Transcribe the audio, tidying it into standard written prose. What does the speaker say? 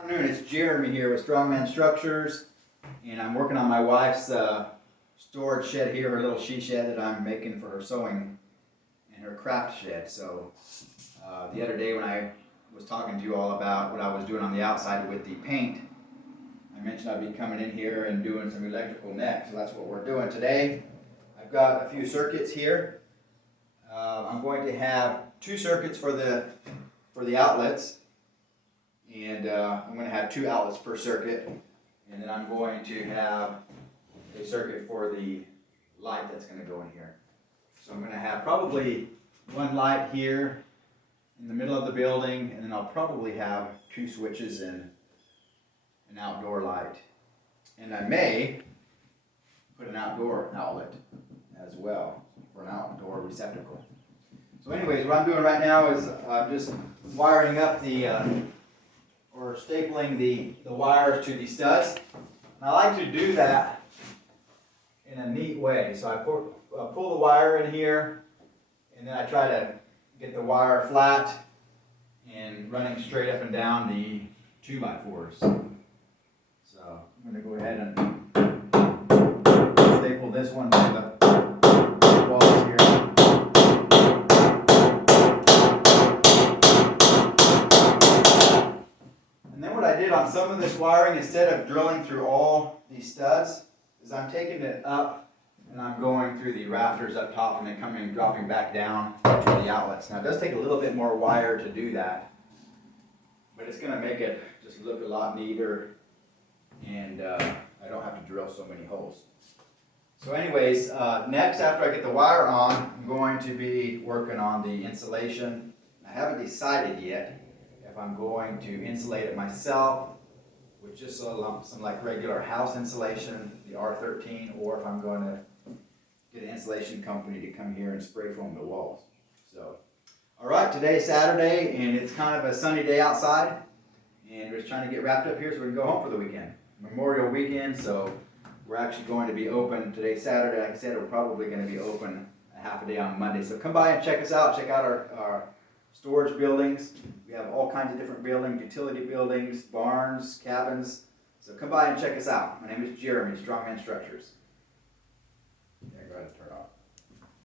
Good afternoon, it's Jeremy here with Strongman Structures, and I'm working on my wife's storage shed here, her little she shed that I'm making for her sewing and her craft shed. So the other day when I was talking to you all about what I was doing on the outside with the paint, I mentioned I'd be coming in here and doing some electrical next, so that's what we're doing today. I've got a few circuits here. I'm going to have 2 circuits for the outlets. And I'm going to have 2 outlets per circuit, and then I'm going to have a circuit for the light that's going to go in here. So I'm going to have probably 1 light here in the middle of the building, and then I'll probably have 2 switches and an outdoor light. And I may put an outdoor outlet as well for an outdoor receptacle. So anyways, what I'm doing right now is I'm just wiring up or stapling the wires to the studs. And I like to do that in a neat way. So I pull the wire in here, and then I try to get the wire flat and running straight up and down the 2x4s. So I'm going to go ahead and staple this one to the walls here. On some of this wiring, instead of drilling through all these studs, is I'm taking it up and I'm going through the rafters up top and then dropping back down to the outlets. Now it does take a little bit more wire to do that, but it's going to make it just look a lot neater, and I don't have to drill so many holes. So anyways, next after I get the wire on, I'm going to be working on the insulation. I haven't decided yet if I'm going to insulate it myself with just some like regular house insulation, the R13, or if I'm going to get an insulation company to come here and spray foam the walls. So, all right, today's Saturday, and it's kind of a sunny day outside, and we're just trying to get wrapped up here so we can go home for the weekend. Memorial weekend, so we're actually going to be open today, Saturday. Like I said, we're probably going to be open a half a day on Monday. So come by and check us out. Check out our storage buildings. We have all kinds of different buildings, utility buildings, barns, cabins. So come by and check us out. My name is Jeremy, Strongman Structures. Yeah, go ahead and turn it off.